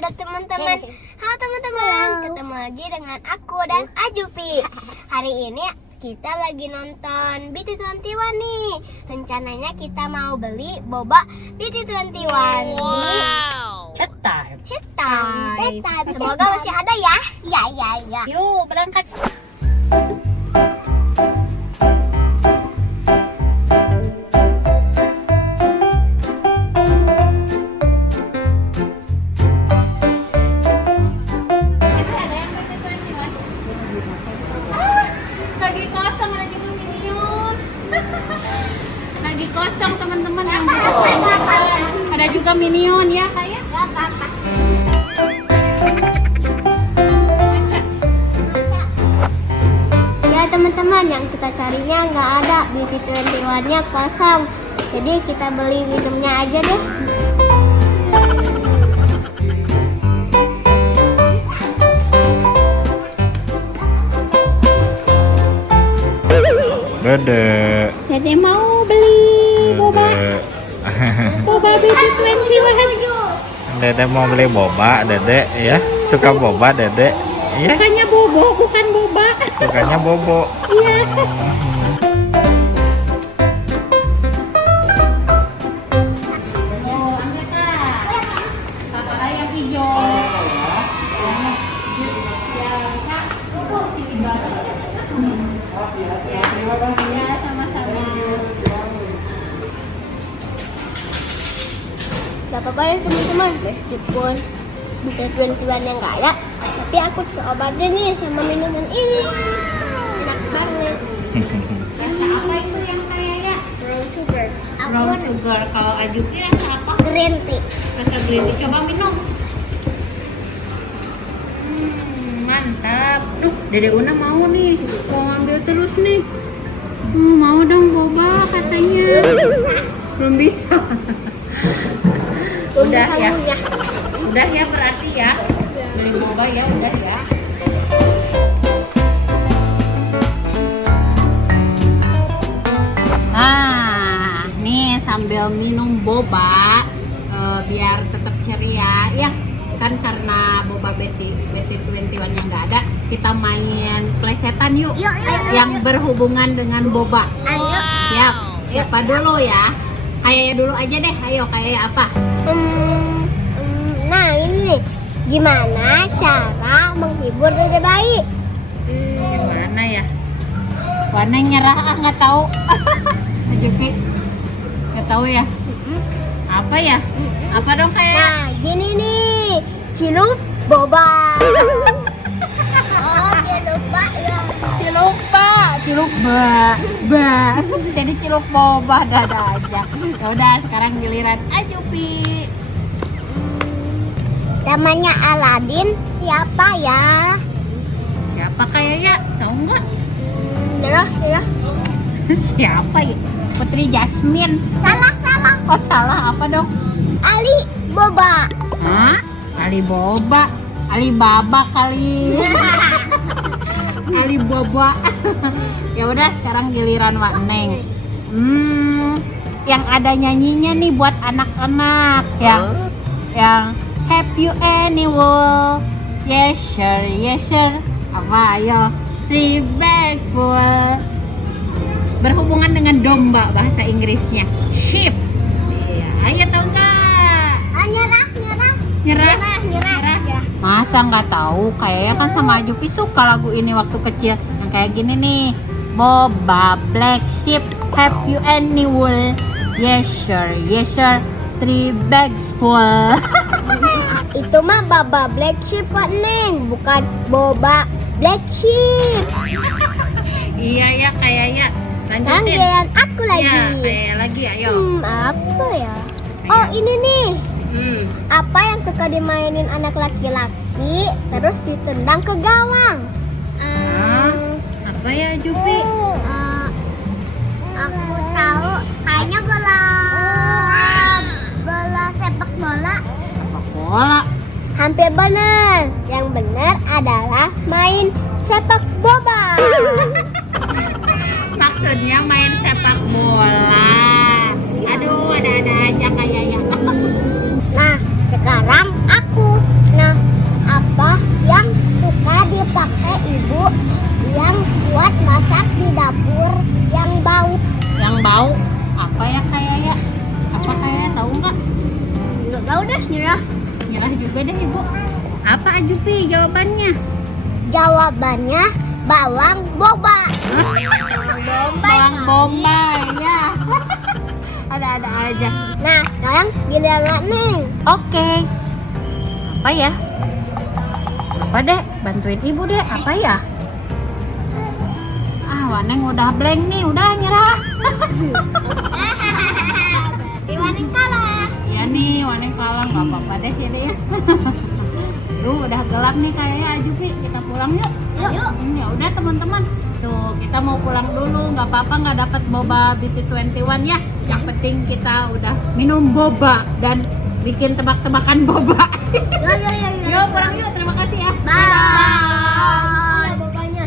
ada teman-teman. Halo teman-teman, ketemu lagi dengan aku dan Ajupi. Hari ini kita lagi nonton BT21 nih. Rencananya kita mau beli boba BT21. Wow. Chat time. Semoga masih ada ya. Ya. Yuk berangkat. Lagi kosong, ada juga Minion. Lagi kosong teman-teman yang ada juga Minion ya kayak. Gak apa-apa. Ya teman-teman, yang kita carinya nggak ada, BT21-nya kosong. Jadi kita beli minumnya aja deh. Dede mau beli boba BT21. Dede mau beli boba, Dede ya. Suka boba, Dede. Iya. Sukanya bobo, bukan boba. Sukanya bobo. Iya. Oh, ambil Kak. Apa yang hijau? Ya, sama-sama. Gak apa-apa ya teman-teman, meskipun BT21 yang nggak ada, tapi aku coba deh nih sama minuman ini. Enak banget. Rasa apa itu yang kayak ya? Brown sugar. Brown sugar. Kalau Ajuki rasa apa? Green tea. Rasa green tea. Coba minum. Mantap. Dede Una mau nih. Mau ambil terus nih. Mau dong boba katanya. Belum bisa. Udah ya. Udah ya berarti ya. Beli boba ya udah ya. Nah, nih sambil minum boba biar tetap ceria ya. Kan karena boba BT21 yang nggak ada, kita main plesetan yuk. Yang berhubungan dengan boba. Ayo. Siap. Siapa dulu ya? Kayak dulu aja deh. Ayo, kayak apa? Nah ini nih, gimana cara menghibur dede bayi? Gimana ya? Warna nyerah nggak tahu. Ajuki nggak tahu ya. Apa ya? Apa dong kayak? Nah gini nih, ciluk boba. Oh dia lupa ya. Ciluk ba. Jadi ciluk boba dada aja. Ya udah sekarang giliran Ajupi. Namanya Aladin siapa ya? Siapa kayak ya? Tahu nggak? Ya. Siapa ya? Putri Jasmine. Salah. Oh salah apa dong? Ali Boba. Hah? Alibaba. Alibaba kali. Alibaba. Ya udah sekarang giliran Wak Neng. Yang ada nyanyinya nih buat anak-anak yang Happy Annual. Yes sir. Apa ayo? 3 bag full. Berhubungan dengan domba bahasa Inggrisnya. Sheep. Iya, ayo tahu nggak? Nyerah. Masa nggak tahu? Kayaknya kan sama Ajupi suka lagu ini waktu kecil. Yang kayak gini nih. Boba Black Sheep Happy Annual. Yes sir. 3 bags full. Itu mah Boba Black Sheep Pak Neng, bukan Boba Black Sheep. Iya ya kayak ya. Sekarang Lanjutin. giliran aku lagi. Ya, kayak lagi ayo. Apa ya? Oh ini nih. Apa yang suka dimainin anak laki-laki terus ditendang ke gawang? Apa ya Jupi? Aku tahu, kayaknya bola sepak bola. Sepak bola. Hampir benar. Yang benar adalah main sepak bola. Maksudnya main sepak bola. Aduh, ada-ada aja kayak yang. Nah, sekarang aku Apa Ajupi jawabannya? Jawabannya bawang boba. Bawang bombay ya. Ada-ada aja. Nah, sekarang giliran Neng. Oke. Apa ya? Apa deh? Bantuin ibu deh. Apa ya? Waneng udah blank nih, udah nyerah. Berarti Waneng kalah. Iya nih, Waneng kalah, nggak apa-apa deh ya deh ya. Duh, udah gelap nih kayaknya Ajupi, kita pulang yuk. Yuk. Ya udah teman-teman, tuh kita mau pulang dulu, nggak apa-apa nggak dapat boba BT21 ya. Yang penting kita udah minum boba dan bikin tebak-tebakan boba. Yuk. Yuk pulang yuk, terima kasih ya. Bye. Bobanya.